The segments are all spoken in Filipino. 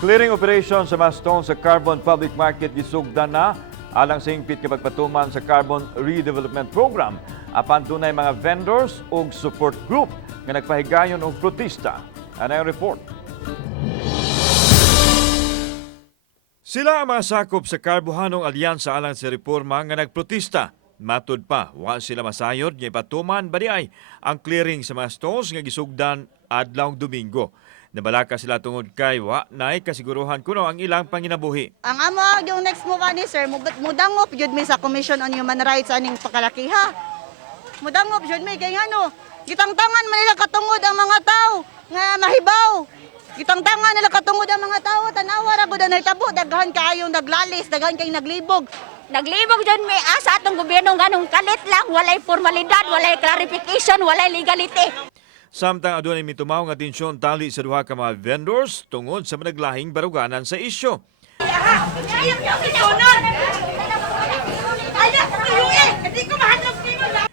Clearing operation sa Mastong sa Carbon Public Market gisugdan na alang sa hingpit nga pagpatuman sa Carbon Redevelopment Program apan tunay mga vendors ug support group nga nagpahigayon og protesta. Ano ang report? Sila ang mga sakop sa Karbuhanong Alyansa alang sa reforma nga nagprotesta. Matud pa, wa sila masayod nga ipatuman badiay ang clearing sa mga stalls nga gisugdan adlawng Domingo. Nabalaka sila tungod kay wa naay kasiguruhan kuno ang ilang panginabuhi. Ang amo yung next move ani sir, mudangop jud mi sa Commission on Human Rights aning pakalakiha. Mudangop jud mi kay ano, gitangtangan man nila katungod ang mga tao nga mahibaw. Gitangtangan nila katungod ang mga tao, tanawa ra gud na hitabo, daghan kaayong naglalis, daghan kay naglibog. Naglibog dyan may asa atong gobyerno ganong kalit lang, walay formalidad, walay clarification, walay legality. Samtang adunay mitumaw nga tensyon tali sa duha ka mga vendors tungod sa managlahing baruganan sa isyu.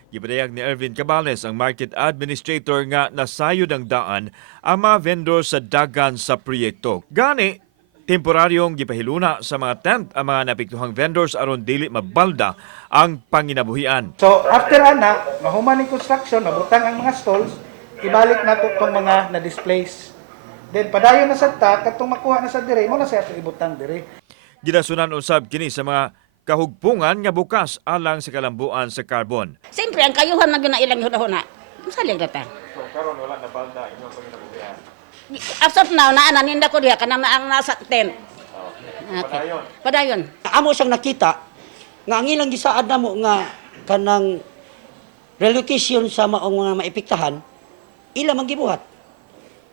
Gipadayag ni Ervin Cabales, ang market administrator, nga nasayod ang daan ang mga vendors sa dagan sa proyekto. Gani, temporaryong gipahiluna sa mga tent ang mga napiktuhang vendors aron dili mabalda ang panginabuhian. So after ana, mahuman ng construction, mabutang ang mga stalls, ibalik na itong mga na-displace. Then padayon na sa ta, katong makuha na sa dire, mo na sa ibutang dire. Ginasunan usab kini sa mga kahugpungan nga bukas alang sa kalambuan sa carbon. Siyempre, ang kayuhan na na ilang hunahuna. Masalig na ta. So karon wala na balda inyong panginabuhian. As of now, naananinda ko diya, kanang ang nasa tent. Okay. Padayon. Amo siyang nakita nga ang ilang gisaad namo nga kanang relocation sa maong mga maipiktahan ila man gibuhat.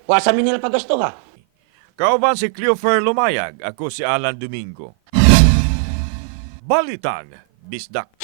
Wa sa nila pagasto ha. Kauban si Cleofer Lumayag, ako si Alan Domingo. Balitang Bisdak.